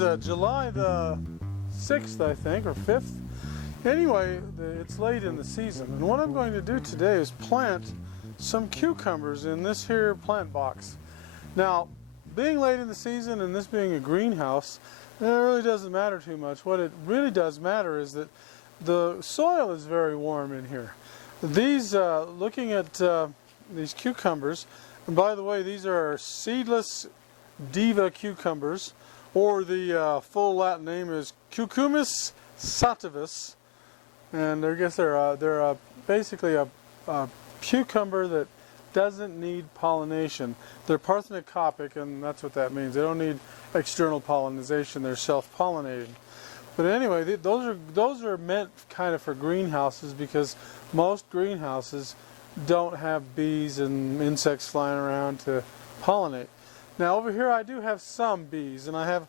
is July the 6th, I think, or 5th. Anyway, it's late in the season, and what I'm going to do today is plant some cucumbers in this here plant box. Now, being late in the season and this being a greenhouse, it really doesn't matter too much. What it really does matter is that the soil is very warm in here. These, looking at these cucumbers, and by the way, these are seedless diva cucumbers, or the full Latin name is Cucumis sativus, and I guess they're basically a cucumber that doesn't need pollination. They're parthenocopic, and that's what that means. They don't need external pollination. They're self-pollinating. But anyway, those are meant kind of for greenhouses, because most greenhouses don't have bees and insects flying around to pollinate. Now over here I do have some bees, and I have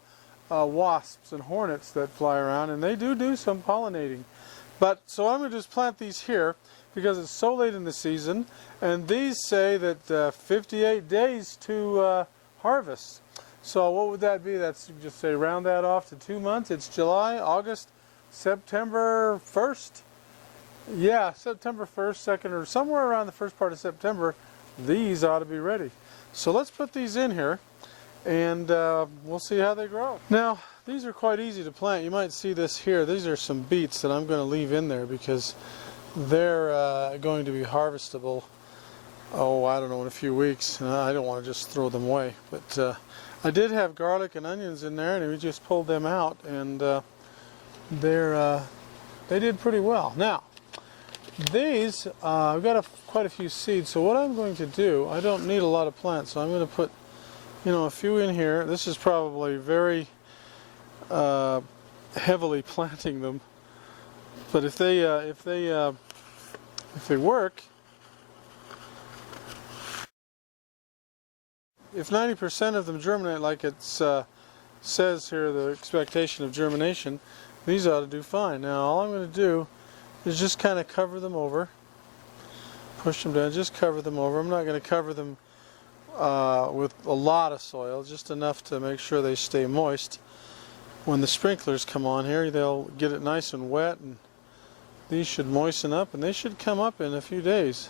wasps and hornets that fly around, and they do some pollinating. But so I'm going to just plant these here because it's so late in the season, and these say that 58 days to harvest. So what would that be? That's just say round that off to 2 months. It's July, August, September 1st. Yeah, September 1st, 2nd, or somewhere around the first part of September, these ought to be ready. So let's put these in here, and we'll see how they grow. Now, these are quite easy to plant. You might see this here. These are some beets that I'm going to leave in there because they're going to be harvestable, oh, I don't know, in a few weeks. I don't want to just throw them away. But I did have garlic and onions in there, and we just pulled them out, and they did pretty well. Now, these, I've got quite a few seeds, so what I'm going to do, I don't need a lot of plants, so I'm going to put, a few in here. This is probably very heavily planting them, but if they work, if 90% of them germinate like it says here, the expectation of germination, these ought to do fine. Now all I'm going to do is just kind of cover them over, push them down, just cover them over. I'm not going to cover them with a lot of soil, just enough to make sure they stay moist. When the sprinklers come on here, they'll get it nice and wet, and these should moisten up, and they should come up in a few days.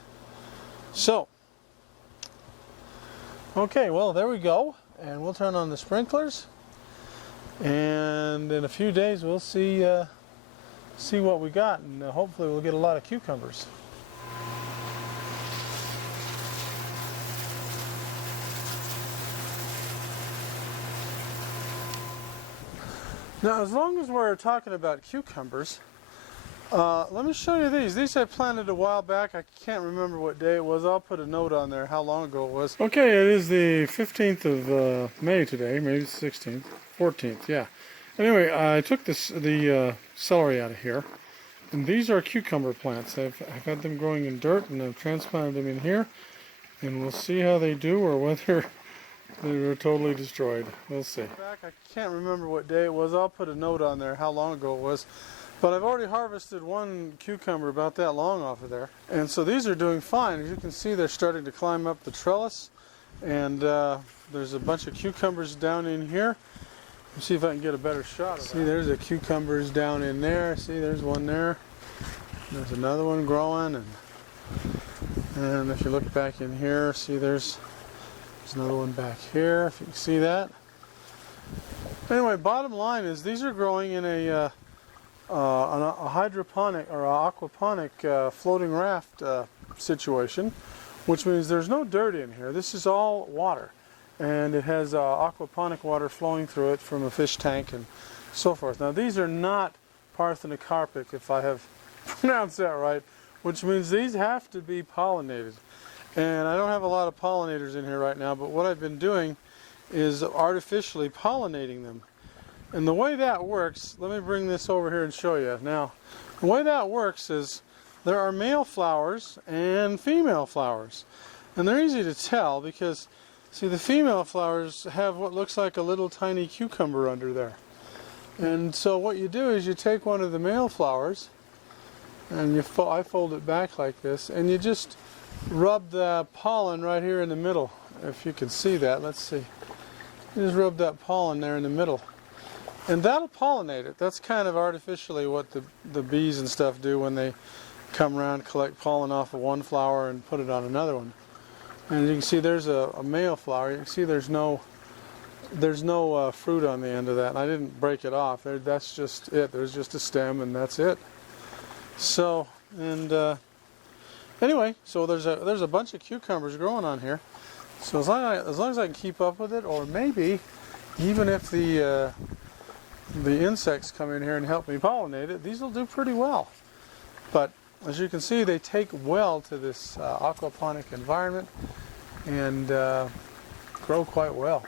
So, okay, well, there we go, and we'll turn on the sprinklers, and in a few days we'll see what we got, and hopefully we'll get a lot of cucumbers. Now, as long as we're talking about cucumbers, let me show you these. These I planted a while back. I can't remember what day it was. I'll put a note on there how long ago it was. Okay, it is the 15th of May today, maybe 16th, 14th, yeah. Anyway, I took the celery out of here, and these are cucumber plants. I've had them growing in dirt, and I've transplanted them in here, and we'll see how they do, or whether they were totally destroyed. We'll see. I can't remember what day it was. I'll put a note on there how long ago it was. But I've already harvested one cucumber about that long off of there. And so these are doing fine. As you can see, they're starting to climb up the trellis. And there's a bunch of cucumbers down in here. Let's see if I can get a better shot of that. See, there's the cucumbers down in there. See, there's one there. There's another one growing. And if you look back in here, see there's another one back here, if you can see that. Anyway, bottom line is these are growing in a hydroponic or aquaponic floating raft situation, which means there's no dirt in here. This is all water, and it has aquaponic water flowing through it from a fish tank and so forth. Now these are not parthenocarpic, if I have pronounced that right, which means these have to be pollinated. And I don't have a lot of pollinators in here right now, but what I've been doing is artificially pollinating them. And the way that works, let me bring this over here and show you. Now, the way that works is there are male flowers and female flowers. And they're easy to tell because, see, the female flowers have what looks like a little tiny cucumber under there. And so what you do is you take one of the male flowers, and I fold it back like this, and you just rub the pollen right here in the middle. If you can see that, let's see. You just rub that pollen there in the middle. And that'll pollinate it. That's kind of artificially what the bees and stuff do when they come around, collect pollen off of one flower and put it on another one. And you can see there's a male flower. You can see there's no fruit on the end of that. And I didn't break it off. That's just it. There's just a stem, and that's it. So, and anyway, so there's a bunch of cucumbers growing on here. So as long as I can keep up with it, or maybe even if the insects come in here and help me pollinate it, these will do pretty well. But as you can see, they take well to this aquaponic environment and grow quite well.